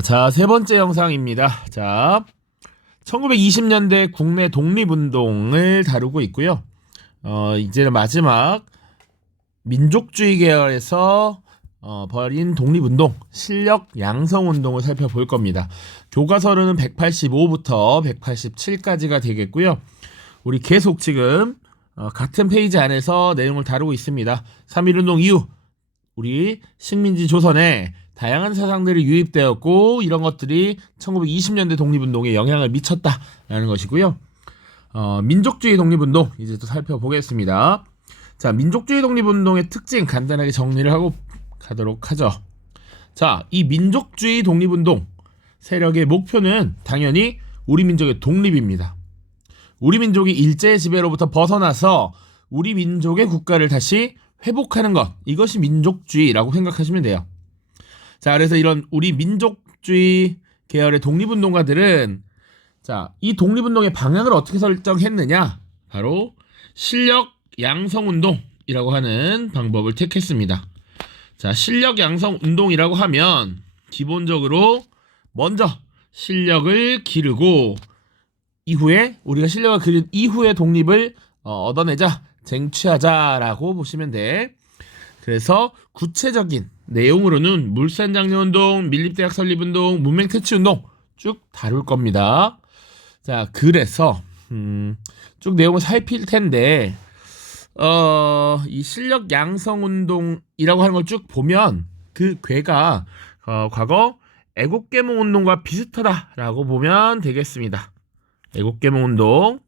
자, 세 번째 영상입니다. 자, 1920년대 국내 독립운동을 다루고 있고요. 이제는 마지막 민족주의 계열에서 벌인 독립운동, 실력 양성운동을 살펴볼 겁니다. 교과서로는 185부터 187까지가 되겠고요. 우리 계속 지금 같은 페이지 안에서 내용을 다루고 있습니다. 3.1운동 이후 우리 식민지 조선에 다양한 사상들이 유입되었고 이런 것들이 1920년대 독립운동에 영향을 미쳤다라는 것이고요. 민족주의 독립운동 이제 또 살펴보겠습니다. 자, 민족주의 독립운동의 특징 간단하게 정리를 하고 가도록 하죠. 자, 이 민족주의 독립운동 세력의 목표는 당연히 우리 민족의 독립입니다. 우리 민족이 일제의 지배로부터 벗어나서 우리 민족의 국가를 다시 회복하는 것, 이것이 민족주의라고 생각하시면 돼요. 자, 그래서 이런 우리 민족주의 계열의 독립운동가들은 자, 이 독립운동의 방향을 어떻게 설정했느냐? 바로 실력 양성운동이라고 하는 방법을 택했습니다. 자, 실력 양성운동이라고 하면 기본적으로 먼저 실력을 기르고 이후에 우리가 실력을 기른 이후에 독립을 얻어내자, 쟁취하자라고 보시면 돼. 그래서 구체적인 내용으로는 물산장려운동, 밀립대학 설립운동, 문맹퇴치운동 쭉 다룰 겁니다. 자, 그래서 쭉 내용을 살필 텐데 이 실력 양성운동이라고 하는 걸 쭉 보면 그 궤가 과거 애국계몽운동과 비슷하다라고 보면 되겠습니다. 애국계몽운동.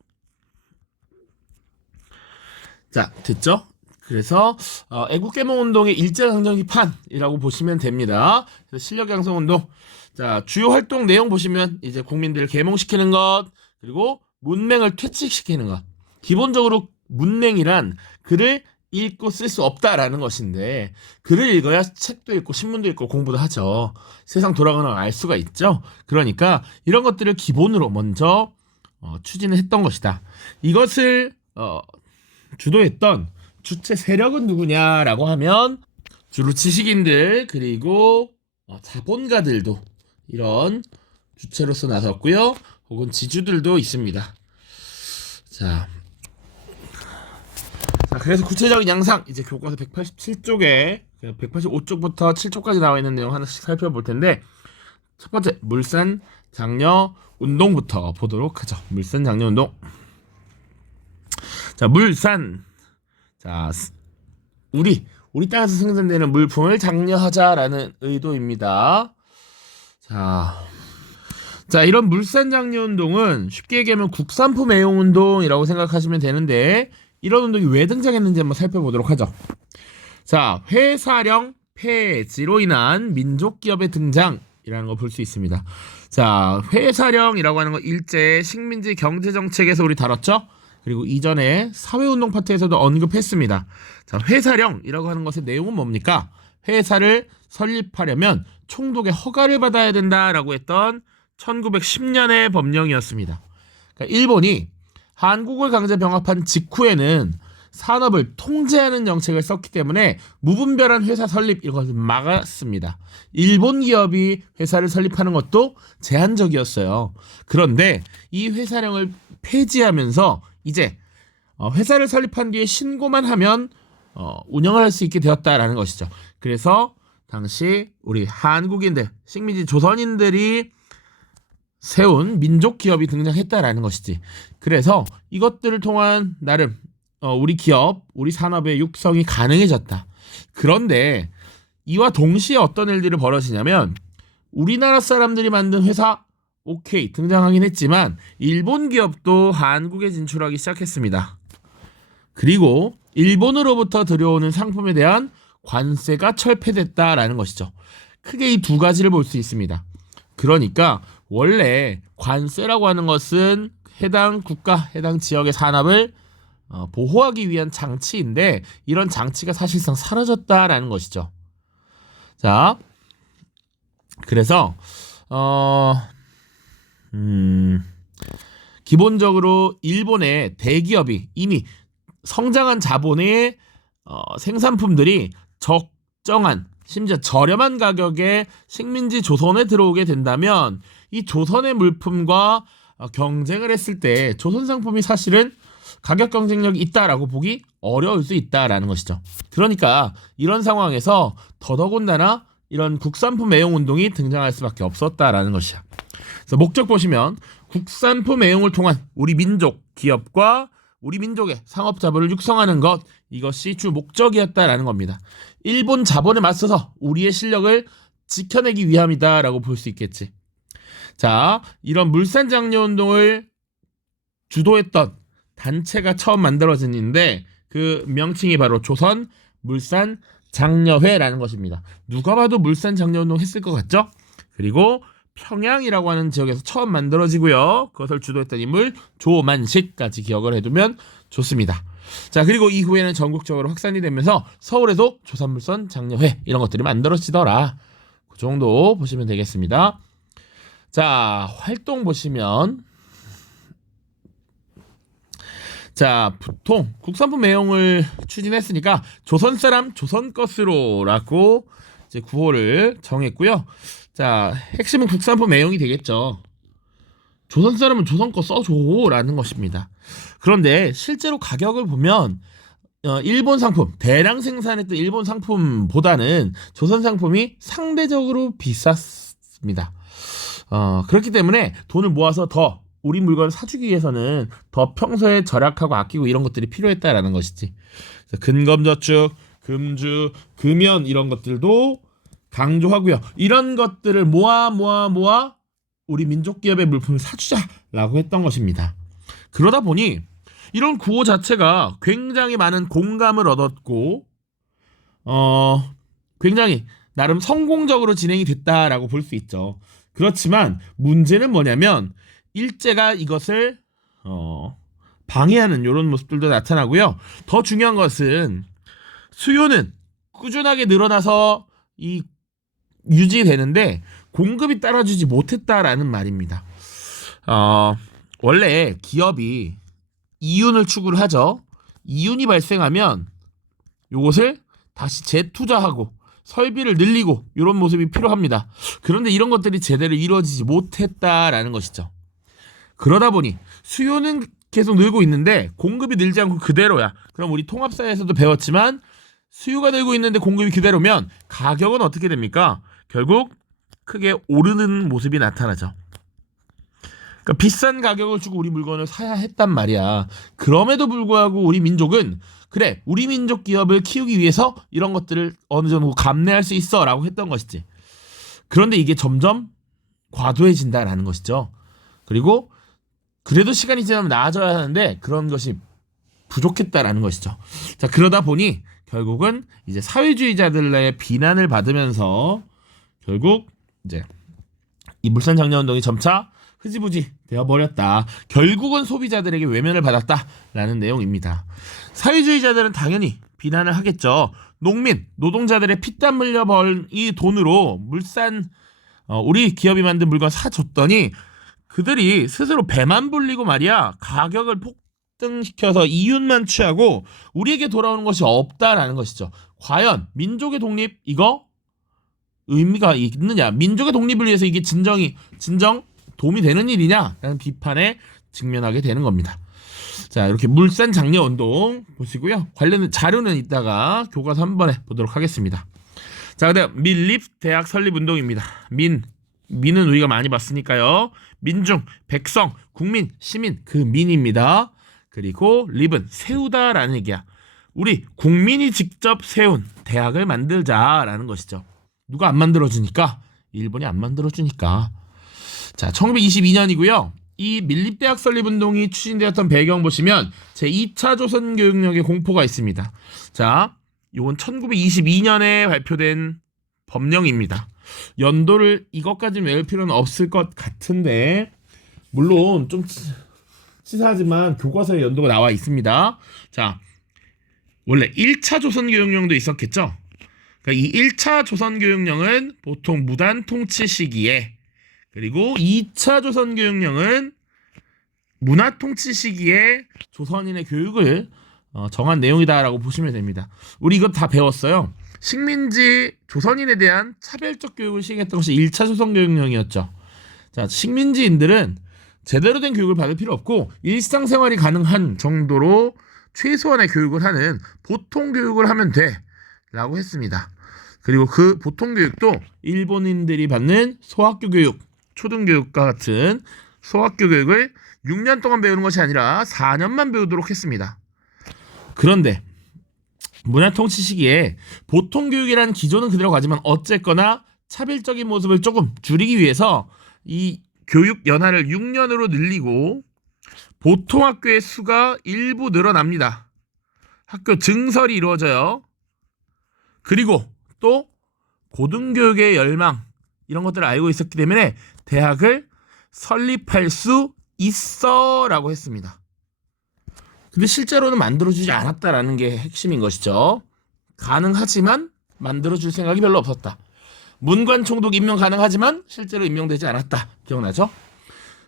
자, 됐죠? 그래서 애국계몽운동의 일제강점기판이라고 보시면 됩니다. 그래서 실력양성운동. 자, 주요 활동 내용 보시면 이제 국민들을 계몽시키는 것, 그리고 문맹을 퇴치시키는 것. 기본적으로 문맹이란 글을 읽고 쓸 수 없다라는 것인데 글을 읽어야 책도 읽고 신문도 읽고 공부도 하죠. 세상 돌아가는 걸 알 수가 있죠. 그러니까 이런 것들을 기본으로 먼저 추진을 했던 것이다. 이것을 주도했던 주체 세력은 누구냐라고 하면 주로 지식인들 그리고 자본가들도 이런 주체로서 나섰고요. 혹은 지주들도 있습니다. 자, 그래서 구체적인 양상 이제 교과서 187쪽에 185쪽부터 7쪽까지 나와 있는 내용 하나씩 살펴볼 텐데 첫 번째 물산 장려 운동부터 보도록 하죠. 물산 장려 운동. 자, 물산. 자, 우리 땅에서 생산되는 물품을 장려하자라는 의도입니다. 자, 이런 물산 장려 운동은 쉽게 얘기하면 국산품 애용 운동이라고 생각하시면 되는데 이런 운동이 왜 등장했는지 한번 살펴보도록 하죠. 자, 회사령 폐지로 인한 민족 기업의 등장이라는 걸 볼 수 있습니다. 자, 회사령이라고 하는 건 일제 식민지 경제 정책에서 우리 다뤘죠? 그리고 이전에 사회운동 파트에서도 언급했습니다. 자, 회사령이라고 하는 것의 내용은 뭡니까? 회사를 설립하려면 총독의 허가를 받아야 된다라고 했던 1910년의 법령이었습니다. 그러니까 일본이 한국을 강제 병합한 직후에는 산업을 통제하는 정책을 썼기 때문에 무분별한 회사 설립 이런 것을 막았습니다. 일본 기업이 회사를 설립하는 것도 제한적이었어요. 그런데 이 회사령을 폐지하면서 이제 회사를 설립한 뒤에 신고만 하면 운영을 할 수 있게 되었다라는 것이죠. 그래서 당시 우리 한국인들, 식민지 조선인들이 세운 민족 기업이 등장했다라는 것이지. 그래서 이것들을 통한 나름 우리 기업, 우리 산업의 육성이 가능해졌다. 그런데 이와 동시에 어떤 일들이 벌어지냐면 우리나라 사람들이 만든 회사 오케이 등장하긴 했지만 일본 기업도 한국에 진출하기 시작했습니다. 그리고 일본으로부터 들여오는 상품에 대한 관세가 철폐됐다라는 것이죠. 크게 이 두 가지를 볼 수 있습니다. 그러니까 원래 관세라고 하는 것은 해당 국가, 해당 지역의 산업을 보호하기 위한 장치인데 이런 장치가 사실상 사라졌다라는 것이죠. 자, 그래서 기본적으로 일본의 대기업이 이미 성장한 자본의 생산품들이 적정한 심지어 저렴한 가격에 식민지 조선에 들어오게 된다면 이 조선의 물품과 경쟁을 했을 때 조선 상품이 사실은 가격 경쟁력이 있다라고 보기 어려울 수 있다라는 것이죠. 그러니까 이런 상황에서 더더군다나 이런 국산품 애용 운동이 등장할 수밖에 없었다라는 것이야. 그래서 목적 보시면 국산품 애용을 통한 우리 민족 기업과 우리 민족의 상업자본을 육성하는 것, 이것이 주 목적이었다라는 겁니다. 일본 자본에 맞서서 우리의 실력을 지켜내기 위함이다라고 볼 수 있겠지. 자, 이런 물산장려운동을 주도했던 단체가 처음 만들어졌는데 그 명칭이 바로 조선 물산장려회라는 것입니다. 누가 봐도 물산장려운동 했을 것 같죠? 그리고 평양이라고 하는 지역에서 처음 만들어지고요. 그것을 주도했던 인물 조만식까지 기억을 해두면 좋습니다. 자, 그리고 이후에는 전국적으로 확산이 되면서 서울에도 조선물산장려회 이런 것들이 만들어지더라. 그 정도 보시면 되겠습니다. 자, 활동 보시면 자, 보통 국산품 애용을 추진했으니까 조선 사람 조선 것으로라고 이제 구호를 정했고요. 자, 핵심은 국산품 애용이 되겠죠. 조선 사람은 조선 거 써줘라는 것입니다. 그런데 실제로 가격을 보면 일본 상품, 대량 생산했던 일본 상품보다는 조선 상품이 상대적으로 비쌌습니다. 그렇기 때문에 돈을 모아서 더 우리 물건을 사주기 위해서는 더 평소에 절약하고 아끼고 이런 것들이 필요했다라는 것이지. 근검저축, 금주, 금연 이런 것들도 강조하고요. 이런 것들을 모아 우리 민족 기업의 물품을 사주자라고 했던 것입니다. 그러다 보니 이런 구호 자체가 굉장히 많은 공감을 얻었고 굉장히 나름 성공적으로 진행이 됐다라고 볼 수 있죠. 그렇지만 문제는 뭐냐면 일제가 이것을 방해하는 이런 모습들도 나타나고요. 더 중요한 것은 수요는 꾸준하게 늘어나서 유지되는데 공급이 따라주지 못했다라는 말입니다. 원래 기업이 이윤을 추구를 하죠. 이윤이 발생하면 이것을 다시 재투자하고 설비를 늘리고 이런 모습이 필요합니다. 그런데 이런 것들이 제대로 이루어지지 못했다라는 것이죠. 그러다 보니 수요는 계속 늘고 있는데 공급이 늘지 않고 그대로야. 그럼 우리 통합사에서도 배웠지만 수요가 늘고 있는데 공급이 그대로면 가격은 어떻게 됩니까? 결국 크게 오르는 모습이 나타나죠. 그러니까 비싼 가격을 주고 우리 물건을 사야 했단 말이야. 그럼에도 불구하고 우리 민족은 그래, 우리 민족 기업을 키우기 위해서 이런 것들을 어느 정도 감내할 수 있어 라고 했던 것이지. 그런데 이게 점점 과도해진다라는 것이죠. 그리고 그래도 시간이 지나면 나아져야 하는데 그런 것이 부족했다라는 것이죠. 자, 그러다 보니 결국은 이제 사회주의자들의 비난을 받으면서 결국 이제 이 물산장려운동이 점차 흐지부지 되어버렸다. 결국은 소비자들에게 외면을 받았다라는 내용입니다. 사회주의자들은 당연히 비난을 하겠죠. 농민, 노동자들의 피땀 흘려 벌 이 돈으로 우리 기업이 만든 물건 사줬더니 그들이 스스로 배만 불리고 말이야 가격을 폭등시켜서 이윤만 취하고 우리에게 돌아오는 것이 없다라는 것이죠. 과연 민족의 독립 이거 의미가 있느냐? 민족의 독립을 위해서 이게 진정 도움이 되는 일이냐라는 비판에 직면하게 되는 겁니다. 자, 이렇게 물산장려운동 보시고요. 관련 자료는 이따가 교과서 한 번에 보도록 하겠습니다. 자, 그다음 민립대학 설립운동입니다. 민은 우리가 많이 봤으니까요. 민중, 백성, 국민, 시민 그 민입니다. 그리고 립은 세우다라는 얘기야. 우리 국민이 직접 세운 대학을 만들자라는 것이죠. 누가 안 만들어주니까? 일본이 안 만들어주니까. 자, 1922년이고요. 이 민립대학 설립운동이 추진되었던 배경 보시면 제2차 조선교육령의 공포가 있습니다. 자, 이건 1922년에 발표된 법령입니다. 연도를 이것까지는 외울 필요는 없을 것 같은데 물론 좀 치사하지만 교과서에 연도가 나와 있습니다. 자, 원래 1차 조선교육령도 있었겠죠? 그러니까 이 1차 조선교육령은 보통 무단 통치 시기에 그리고 2차 조선교육령은 문화 통치 시기에 조선인의 교육을 정한 내용이다라고 보시면 됩니다. 우리 이거 다 배웠어요. 식민지 조선인에 대한 차별적 교육을 시행했던 것이 1차 조선교육령이었죠. 자, 식민지인들은 제대로 된 교육을 받을 필요 없고 일상생활이 가능한 정도로 최소한의 교육을 하는 보통 교육을 하면 돼 라고 했습니다. 그리고 그 보통 교육도 일본인들이 받는 소학교 교육, 초등교육과 같은 소학교 교육을 6년 동안 배우는 것이 아니라 4년만 배우도록 했습니다. 그런데 문화통치 시기에 보통 교육이라는 기조는 그대로 가지만 어쨌거나 차별적인 모습을 조금 줄이기 위해서 이 교육 연한을 6년으로 늘리고 보통 학교의 수가 일부 늘어납니다. 학교 증설이 이루어져요. 그리고 또 고등교육의 열망 이런 것들을 알고 있었기 때문에 대학을 설립할 수 있어 라고 했습니다. 근데 실제로는 만들어주지 않았다라는 게 핵심인 것이죠. 가능하지만 만들어줄 생각이 별로 없었다. 문관 총독 임명 가능하지만 실제로 임명되지 않았다. 기억나죠?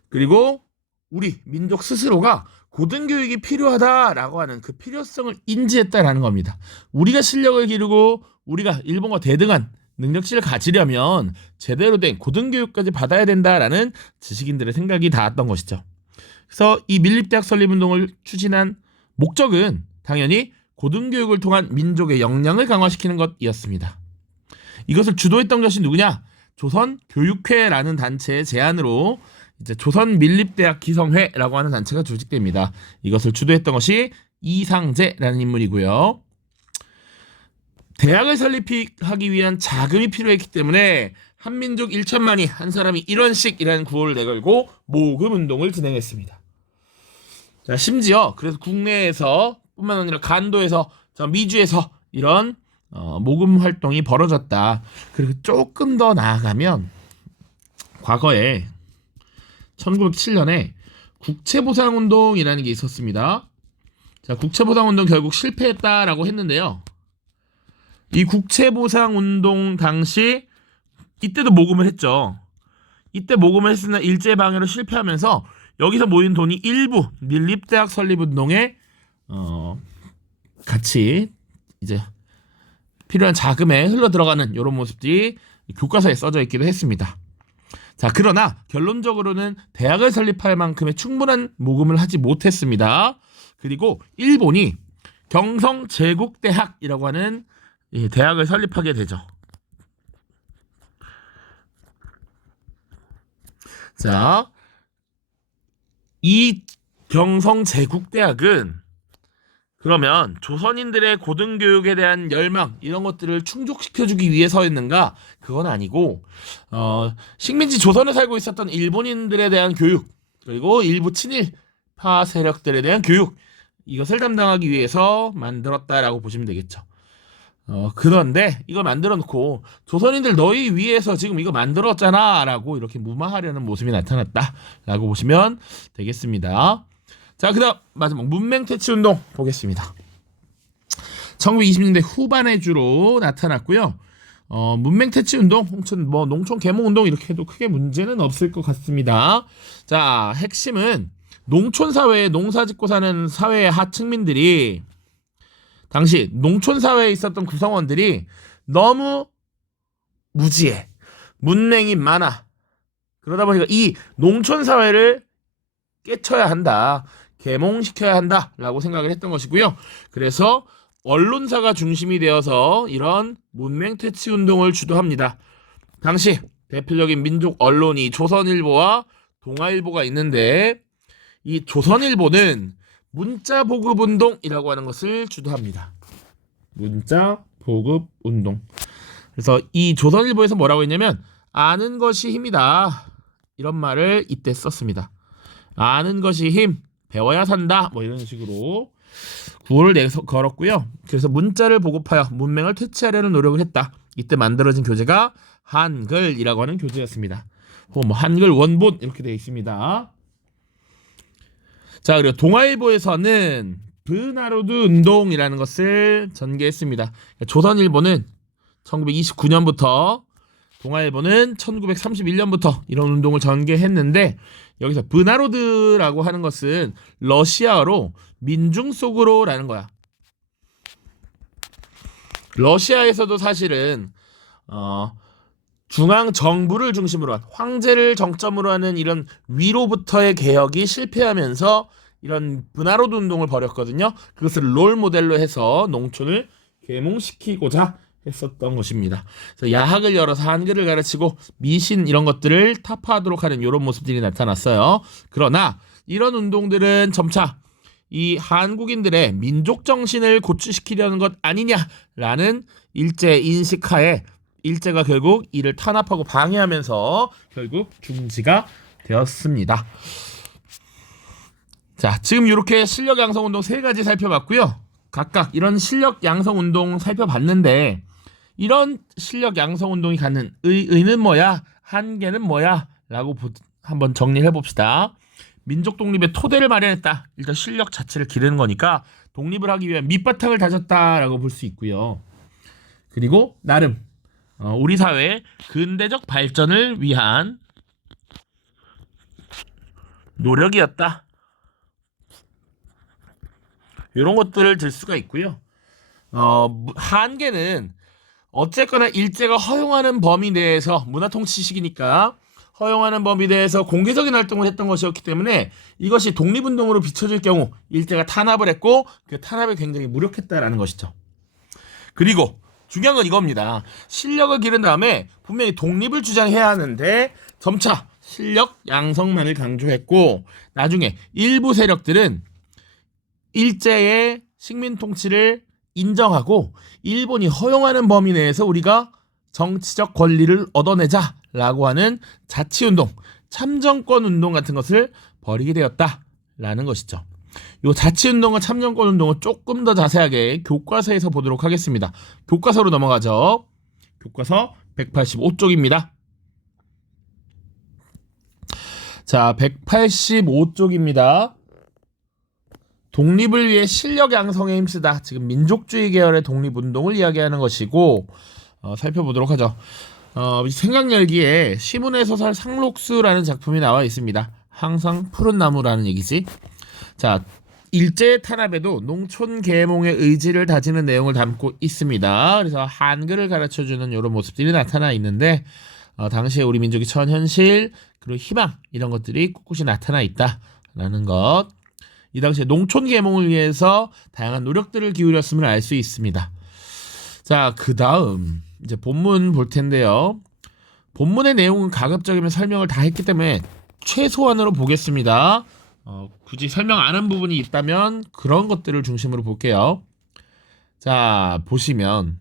그리고 우리 민족 스스로가 고등교육이 필요하다라고 하는 그 필요성을 인지했다라는 겁니다. 우리가 실력을 기르고 우리가 일본과 대등한 능력치를 가지려면 제대로 된 고등교육까지 받아야 된다라는 지식인들의 생각이 닿았던 것이죠. 그래서 이 밀립대학 설립운동을 추진한 목적은 당연히 고등교육을 통한 민족의 역량을 강화시키는 것이었습니다. 이것을 주도했던 것이 누구냐? 조선교육회라는 단체의 제안으로 이제 조선밀립대학 기성회라고 하는 단체가 조직됩니다. 이것을 주도했던 것이 이상제라는 인물이고요. 대학을 설립하기 위한 자금이 필요했기 때문에 한민족 1천만이 한 사람이 1원씩이라는 구호를 내걸고 모금 운동을 진행했습니다. 자, 심지어 그래서 국내에서 뿐만 아니라 간도에서 미주에서 이런 모금 활동이 벌어졌다. 그리고 조금 더 나아가면 과거에 1907년에 국채보상운동이라는 게 있었습니다. 자, 국채보상운동 결국 실패했다라고 했는데요. 이 국채보상운동 당시 이때도 모금을 했죠. 이때 모금을 했으나 일제방해로 실패하면서 여기서 모인 돈이 일부 밀립대학 설립운동에 같이 이제 필요한 자금에 흘러 들어가는 이런 모습들이 교과서에 써져 있기도 했습니다. 자, 그러나 결론적으로는 대학을 설립할 만큼의 충분한 모금을 하지 못했습니다. 그리고 일본이 경성제국대학이라고 하는 대학을 설립하게 되죠. 자, 이 경성제국대학은 그러면 조선인들의 고등교육에 대한 열망 이런 것들을 충족시켜주기 위해서였는가? 그건 아니고 식민지 조선에 살고 있었던 일본인들에 대한 교육 그리고 일부 친일파 세력들에 대한 교육 이것을 담당하기 위해서 만들었다라고 보시면 되겠죠. 그런데 이걸 만들어 놓고 조선인들 너희 위해서 지금 이거 만들었잖아 라고 이렇게 무마하려는 모습이 나타났다 라고 보시면 되겠습니다. 자, 그 다음 마지막 문맹퇴치운동 보겠습니다. 1920년대 후반에 주로 나타났고요. 문맹퇴치운동, 농촌 계몽운동 이렇게 해도 크게 문제는 없을 것 같습니다. 자, 핵심은 농촌사회에 농사짓고 사는 사회의 하층민들이 당시 농촌사회에 있었던 구성원들이 너무 무지해. 문맹이 많아. 그러다 보니까 이 농촌사회를 깨쳐야 한다. 계몽시켜야 한다라고 생각을 했던 것이고요. 그래서 언론사가 중심이 되어서 이런 문맹퇴치운동을 주도합니다. 당시 대표적인 민족 언론이 조선일보와 동아일보가 있는데 이 조선일보는 문자보급운동이라고 하는 것을 주도합니다. 문자보급운동. 그래서 이 조선일보에서 뭐라고 했냐면 아는 것이 힘이다. 이런 말을 이때 썼습니다. 아는 것이 힘, 배워야 산다. 뭐 이런 식으로 구호를 걸었고요. 그래서 문자를 보급하여 문맹을 퇴치하려는 노력을 했다. 이때 만들어진 교재가 한글이라고 하는 교재였습니다. 혹은 한글 원본 이렇게 되어 있습니다. 자, 그리고 동아일보에서는 브나로드 운동이라는 것을 전개했습니다. 조선일보는 1929년부터 동아일보는 1931년부터 이런 운동을 전개했는데 여기서 브나로드라고 하는 것은 러시아어로 민중 속으로라는 거야. 러시아에서도 사실은 중앙 정부를 중심으로 한 황제를 정점으로 하는 이런 위로부터의 개혁이 실패하면서 이런 분화로드 운동을 벌였거든요. 그것을 롤 모델로 해서 농촌을 계몽시키고자 했었던 것입니다. 그래서 야학을 열어서 한글을 가르치고 미신 이런 것들을 타파하도록 하는 이런 모습들이 나타났어요. 그러나 이런 운동들은 점차 이 한국인들의 민족 정신을 고취시키려는 것 아니냐라는 일제 인식하에 일제가 결국 이를 탄압하고 방해하면서 결국 중지가 되었습니다. 자, 지금 이렇게 실력 양성 운동 3가지 살펴봤고요. 각각 이런 실력 양성 운동 살펴봤는데 이런 실력 양성 운동이 갖는 의는 뭐야? 한계는 뭐야? 라고 한번 정리를 해봅시다. 민족 독립의 토대를 마련했다. 일단 실력 자체를 기르는 거니까 독립을 하기 위한 밑바탕을 다졌다라고 볼 수 있고요. 그리고 나름 우리 사회의 근대적 발전을 위한 노력이었다. 이런 것들을 들 수가 있고요. 한계는 어쨌거나 일제가 허용하는 범위 내에서 문화통치식이니까 허용하는 범위 내에서 공개적인 활동을 했던 것이었기 때문에 이것이 독립운동으로 비춰질 경우 일제가 탄압을 했고 그 탄압에 굉장히 무력했다라는 것이죠. 그리고 중요한 건 이겁니다. 실력을 기른 다음에 분명히 독립을 주장해야 하는데 점차 실력 양성만을 강조했고 나중에 일부 세력들은 일제의 식민 통치를 인정하고 일본이 허용하는 범위 내에서 우리가 정치적 권리를 얻어내자라고 하는 자치운동, 참정권운동 같은 것을 벌이게 되었다라는 것이죠. 이 자치운동과 참정권운동은 조금 더 자세하게 교과서에서 보도록 하겠습니다. 교과서로 넘어가죠. 교과서 185쪽입니다. 자, 185쪽입니다. 독립을 위해 실력 양성에 힘쓰다. 지금 민족주의 계열의 독립운동을 이야기하는 것이고 살펴보도록 하죠. 생각열기에 시문의 소설 상록수라는 작품이 나와 있습니다. 항상 푸른 나무라는 얘기지. 자, 일제의 탄압에도 농촌 계몽의 의지를 다지는 내용을 담고 있습니다. 그래서 한글을 가르쳐주는 이런 모습들이 나타나 있는데 당시에 우리 민족이 처한 현실 그리고 희망 이런 것들이 꿋꿋이 나타나 있다라는 것. 이 당시에 농촌 계몽을 위해서 다양한 노력들을 기울였음을 알 수 있습니다. 자, 그 다음 이제 본문 볼 텐데요. 본문의 내용은 가급적이면 설명을 다 했기 때문에 최소한으로 보겠습니다. 굳이 설명 안 한 부분이 있다면 그런 것들을 중심으로 볼게요. 자, 보시면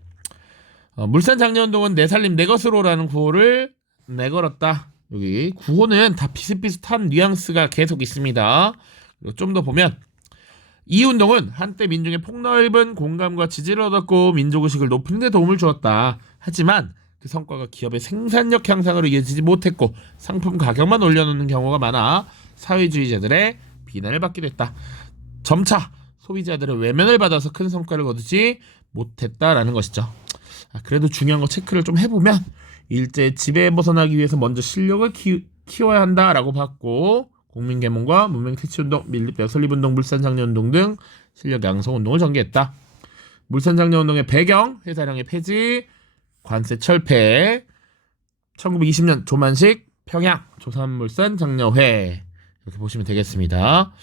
물산 장려운동은 내 살림 내 것으로라는 구호를 내걸었다. 여기 구호는 다 비슷비슷한 뉘앙스가 계속 있습니다. 좀 더 보면 이 운동은 한때 민중의 폭넓은 공감과 지지를 얻었고 민족의식을 높이는 데 도움을 주었다. 하지만 그 성과가 기업의 생산력 향상으로 이어지지 못했고 상품 가격만 올려놓는 경우가 많아 사회주의자들의 비난을 받게 됐다. 점차 소비자들의 외면을 받아서 큰 성과를 거두지 못했다라는 것이죠. 그래도 중요한 거 체크를 좀 해보면 일제 지배에 벗어나기 위해서 먼저 실력을 키워야 한다라고 봤고 국민계몽과 문명퇴치운동, 밀립배역 설립운동, 물산장려운동 등 실력 양성운동을 전개했다. 물산장려운동의 배경, 회사령의 폐지, 관세 철폐, 1920년 조만식, 평양, 조선물산장려회 이렇게 보시면 되겠습니다.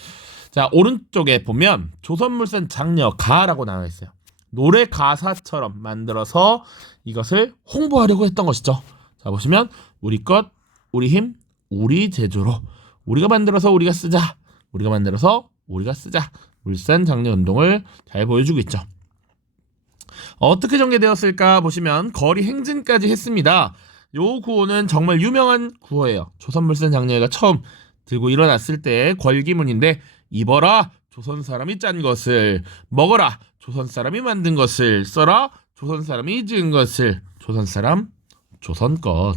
자, 오른쪽에 보면 조선물산장려가라고 나와 있어요. 노래 가사처럼 만들어서 이것을 홍보하려고 했던 것이죠. 자, 보시면 우리 것, 우리 힘, 우리 제조로 우리가 만들어서 우리가 쓰자. 우리가 만들어서 우리가 쓰자. 물산장려운동을 잘 보여주고 있죠. 어떻게 전개되었을까 보시면 거리 행진까지 했습니다. 요 구호는 정말 유명한 구호예요. 조선물산장려회가 처음 들고 일어났을 때 걸기문인데 입어라 조선 사람이 짠 것을, 먹어라 조선 사람이 만든 것을, 써라 조선 사람이 지은 것을, 조선 사람 조선 것.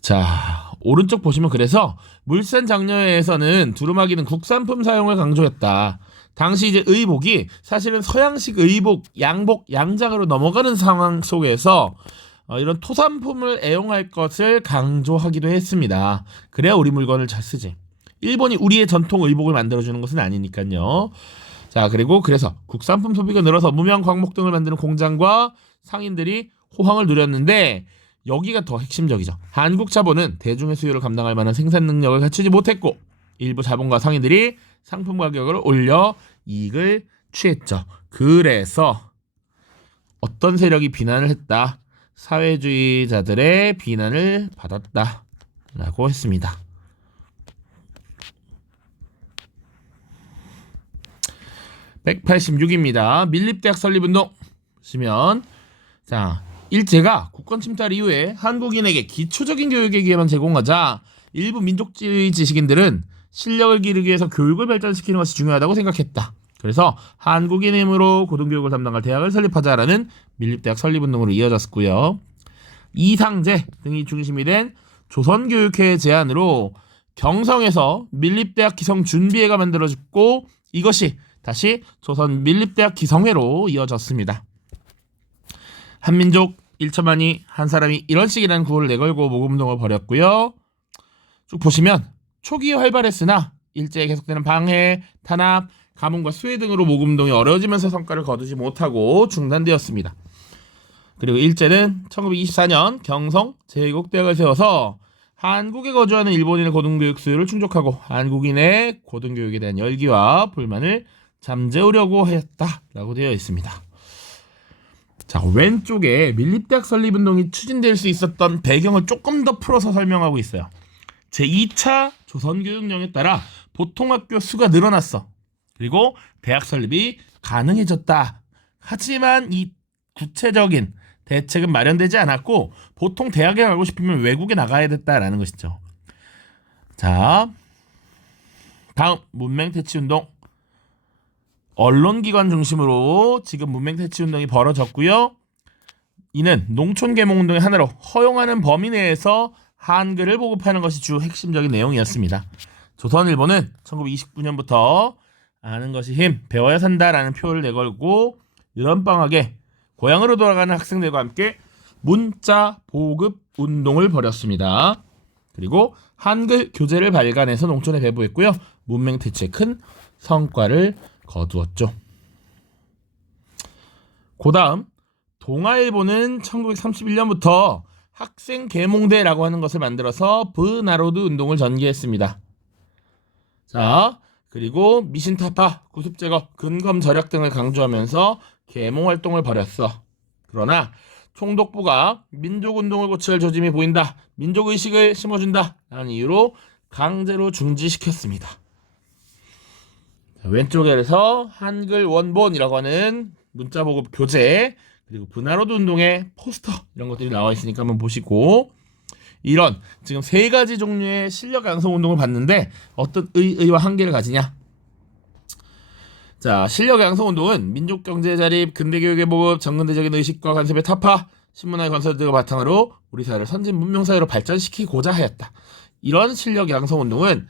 자, 오른쪽 보시면 그래서 물산장려회에서는 두루마기는 국산품 사용을 강조했다. 당시 이제 의복이 사실은 서양식 의복, 양복, 양장으로 넘어가는 상황 속에서 이런 토산품을 애용할 것을 강조하기도 했습니다. 그래야 우리 물건을 잘 쓰지. 일본이 우리의 전통 의복을 만들어주는 것은 아니니까요. 자, 그리고 그래서 국산품 소비가 늘어서 무명 광목 등을 만드는 공장과 상인들이 호황을 누렸는데 여기가 더 핵심적이죠. 한국 자본은 대중의 수요를 감당할 만한 생산 능력을 갖추지 못했고 일부 자본가 상인들이 상품 가격을 올려 이익을 취했죠. 그래서 어떤 세력이 비난을 했다. 사회주의자들의 비난을 받았다 라고 했습니다. (186입니다) 밀립대학 설립운동 보시면 자, 일제가 국권 침탈 이후에 한국인에게 기초적인 교육의 기회만 제공하자 일부 민족주의 지식인들은 실력을 기르기 위해서 교육을 발전시키는 것이 중요하다고 생각했다. 그래서 한국인의 힘으로 고등교육을 담당할 대학을 설립하자라는 밀립대학 설립운동으로 이어졌고요. 이상제 등이 중심이 된 조선교육회의 제안으로 경성에서 밀립대학 기성준비회가 만들어졌고 이것이 다시 조선 밀립대학 기성회로 이어졌습니다. 한민족 1천만이 한 사람이 이런 식이라는 구호를 내걸고 모금운동을 벌였고요. 쭉 보시면 초기에 활발했으나 일제에 계속되는 방해, 탄압, 가뭄과 수해 등으로 모금운동이 어려워지면서 성과를 거두지 못하고 중단되었습니다. 그리고 일제는 1924년 경성 제2국대학을 세워서 한국에 거주하는 일본인의 고등교육 수요를 충족하고 한국인의 고등교육에 대한 열기와 불만을 잠재우려고 했다라고 되어 있습니다. 자, 왼쪽에 밀립대학 설립운동이 추진될 수 있었던 배경을 조금 더 풀어서 설명하고 있어요. 제2차 조선교육령에 따라 보통학교 수가 늘어났어. 그리고 대학 설립이 가능해졌다. 하지만 이 구체적인 대책은 마련되지 않았고 보통 대학에 가고 싶으면 외국에 나가야 됐다라는 것이죠. 자, 다음 문맹퇴치운동. 언론기관 중심으로 지금 문맹퇴치운동이 벌어졌고요. 이는 농촌계몽운동의 하나로 허용하는 범위 내에서 한글을 보급하는 것이 주 핵심적인 내용이었습니다. 조선일보는 1929년부터 아는 것이 힘, 배워야 산다라는 표를 내걸고 여름방학에 고향으로 돌아가는 학생들과 함께 문자 보급 운동을 벌였습니다. 그리고 한글 교재를 발간해서 농촌에 배부했고요. 문맹퇴치에 큰 성과를 거두었죠. 그 다음 동아일보는 1931년부터 학생계몽대라고 하는 것을 만들어서 브나로드 운동을 전개했습니다. 자, 그리고 미신타파, 구습제거, 근검절약 등을 강조하면서 계몽활동을 벌였어. 그러나 총독부가 민족운동을 고취할 조짐이 보인다, 민족의식을 심어준다 라는 이유로 강제로 중지시켰습니다. 자, 왼쪽에서 한글 원본이라고 하는 문자보급 교재, 그리고 브나로드 운동의 포스터 이런 것들이 나와 있으니까 한번 보시고, 이런 지금 세 가지 종류의 실력 양성 운동을 봤는데 어떤 의의와 한계를 가지냐? 자, 실력 양성 운동은 민족 경제 자립, 근대 교육의 보급, 정근대적인 의식과 관습의 타파, 신문화의 건설 등을 바탕으로 우리 사회를 선진 문명 사회로 발전시키고자 하였다. 이런 실력 양성 운동은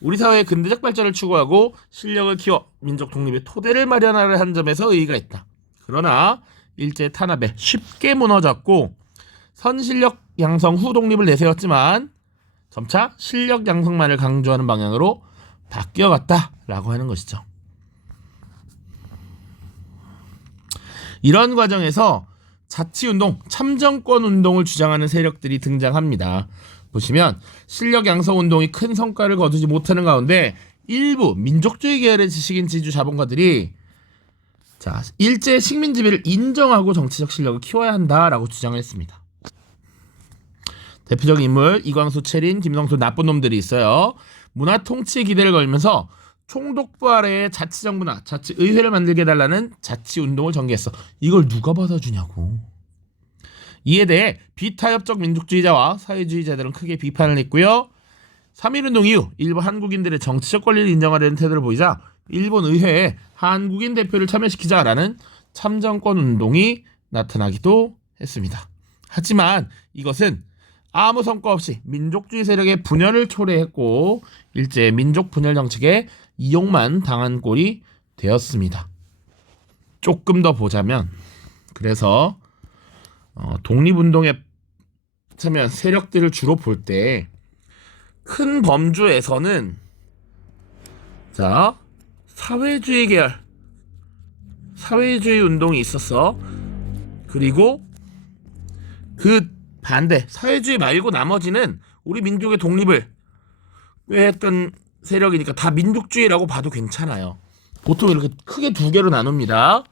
우리 사회의 근대적 발전을 추구하고 실력을 키워 민족 독립의 토대를 마련하려 한 점에서 의의가 있다. 그러나 일제 탄압에 쉽게 무너졌고 선실력 양성 후 독립을 내세웠지만 점차 실력 양성만을 강조하는 방향으로 바뀌어갔다라고 하는 것이죠. 이런 과정에서 자치운동, 참정권운동을 주장하는 세력들이 등장합니다. 보시면 실력 양성 운동이 큰 성과를 거두지 못하는 가운데 일부 민족주의 계열의 지식인 지주 자본가들이 자, 일제 식민 지배를 인정하고 정치적 실력을 키워야 한다라고 주장을 했습니다. 대표적인 인물 이광수, 채린, 김성수 나쁜 놈들이 있어요. 문화 통치의 기대를 걸면서 총독부 아래에 자치정부나 자치의회를 만들게 해달라는 자치운동을 전개했어. 이걸 누가 받아주냐고. 이에 대해 비타협적 민족주의자와 사회주의자들은 크게 비판을 했고요. 3.1운동 이후 일부 한국인들의 정치적 권리를 인정하려는 태도를 보이자 일본 의회에 한국인 대표를 참여시키자라는 참정권운동이 나타나기도 했습니다. 하지만 이것은 아무 성과 없이 민족주의 세력의 분열을 초래했고 일제의 민족 분열 정책에 이용만 당한 꼴이 되었습니다. 조금 더 보자면 그래서 독립운동에 참여한 세력들을 주로 볼 때 큰 범주에서는 자, 사회주의 계열, 사회주의 운동이 있었어. 그리고 그 반대 사회주의 말고 나머지는 우리 민족의 독립을 꾀했던 세력이니까 다 민족주의라고 봐도 괜찮아요. 보통 이렇게 크게 두 개로 나눕니다.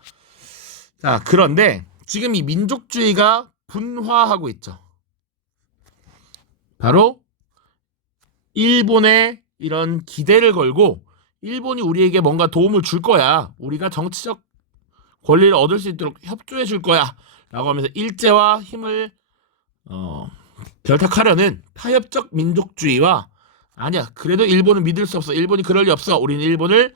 자, 그런데 지금 이 민족주의가 분화하고 있죠. 바로 일본에 이런 기대를 걸고 일본이 우리에게 뭔가 도움을 줄 거야. 우리가 정치적 권리를 얻을 수 있도록 협조해 줄 거야. 라고 하면서 일제와 힘을 결탁하려는 타협적 민족주의와 아니야. 그래도 일본은 믿을 수 없어. 일본이 그럴 리 없어. 우리는 일본을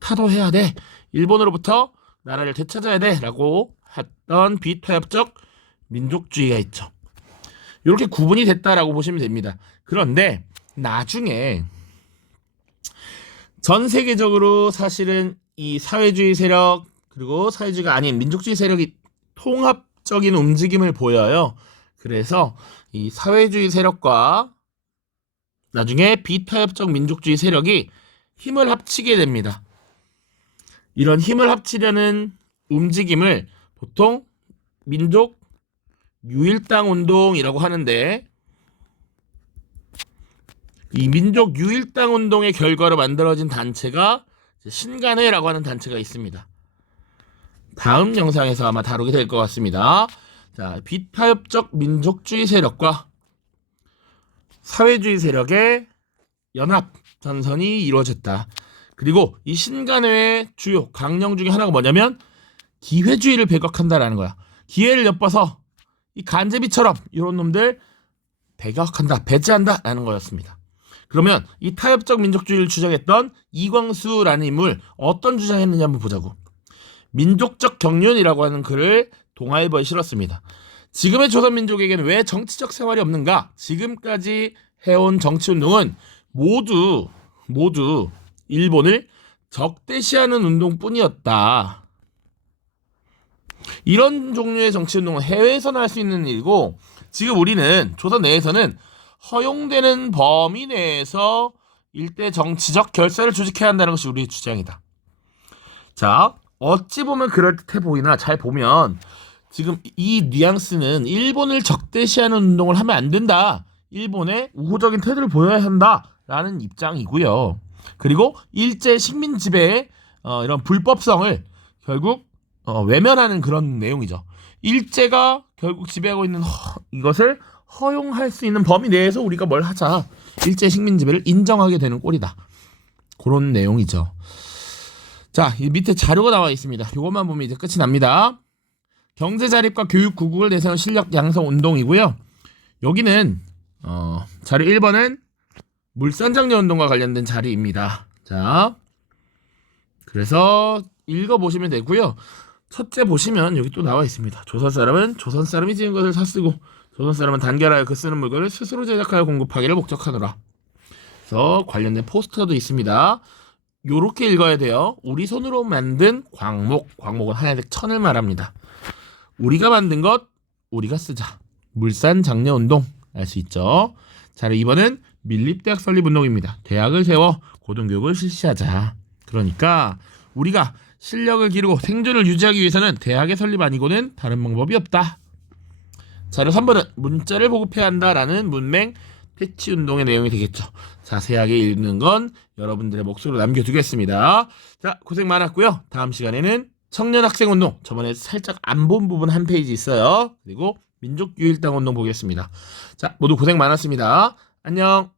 타도해야 돼. 일본으로부터 나라를 되찾아야 돼. 라고 했던 비타협적 민족주의가 있죠. 이렇게 구분이 됐다라고 보시면 됩니다. 그런데 나중에 전 세계적으로 사실은 이 사회주의 세력 그리고 사회주의가 아닌 민족주의 세력이 통합적인 움직임을 보여요. 그래서 이 사회주의 세력과 나중에 비타협적 민족주의 세력이 힘을 합치게 됩니다. 이런 힘을 합치려는 움직임을 보통 민족 유일당 운동이라고 하는데 이 민족 유일당 운동의 결과로 만들어진 단체가 신간회라고 하는 단체가 있습니다. 다음 영상에서 아마 다루게 될 것 같습니다. 자, 비타협적 민족주의 세력과 사회주의 세력의 연합 전선이 이루어졌다. 그리고 이 신간회의 주요 강령 중에 하나가 뭐냐면 기회주의를 배격한다라는 거야. 기회를 엿봐서 이 간제비처럼 이런 놈들 배격한다, 배제한다라는 거였습니다. 그러면 이 타협적 민족주의를 주장했던 이광수라는 인물 어떤 주장했느냐 한번 보자고. 민족적 경륜이라고 하는 글을 동아일보에 실었습니다. 지금의 조선민족에게는 왜 정치적 생활이 없는가? 지금까지 해온 정치운동은 모두 일본을 적대시하는 운동뿐이었다. 이런 종류의 정치운동은 해외에서는 할 수 있는 일이고 지금 우리는 조선 내에서는 허용되는 범위 내에서 일대 정치적 결사를 조직해야 한다는 것이 우리의 주장이다. 자, 어찌 보면 그럴듯해 보이나 잘 보면 지금 이 뉘앙스는 일본을 적대시하는 운동을 하면 안 된다. 일본의 우호적인 태도를 보여야 한다라는 입장이고요. 그리고 일제 식민 지배의 이런 불법성을 결국 외면하는 그런 내용이죠. 일제가 결국 지배하고 있는 이것을 허용할 수 있는 범위 내에서 우리가 뭘 하자. 일제 식민 지배를 인정하게 되는 꼴이다. 그런 내용이죠. 자, 이 밑에 자료가 나와 있습니다. 이것만 보면 이제 끝이 납니다. 경제 자립과 교육 구국을 내세운 실력 양성 운동이고요. 여기는 자료 1번은 물산장려 운동과 관련된 자리입니다. 자, 그래서 읽어보시면 되고요. 첫째 보시면 여기 또 나와 있습니다. 조선 사람은 조선 사람이 지은 것을 사쓰고 조선 사람은 단결하여 그 쓰는 물건을 스스로 제작하여 공급하기를 목적하노라. 그래서 관련된 포스터도 있습니다. 요렇게 읽어야 돼요. 우리 손으로 만든 광목은 하나씩 천을 말합니다. 우리가 만든 것 우리가 쓰자. 물산장려운동 알 수 있죠. 자, 2번은 밀립대학 설립운동입니다. 대학을 세워 고등교육을 실시하자. 그러니까 우리가 실력을 기르고 생존을 유지하기 위해서는 대학의 설립 아니고는 다른 방법이 없다. 자료 3번은 문자를 보급해야 한다라는 문맹 퇴치운동의 내용이 되겠죠. 자세하게 읽는 건 여러분들의 몫으로 남겨두겠습니다. 자, 고생 많았고요. 다음 시간에는 청년학생운동, 저번에 살짝 안 본 부분 한 페이지 있어요. 그리고 민족유일당 운동 보겠습니다. 자, 모두 고생 많았습니다. 안녕.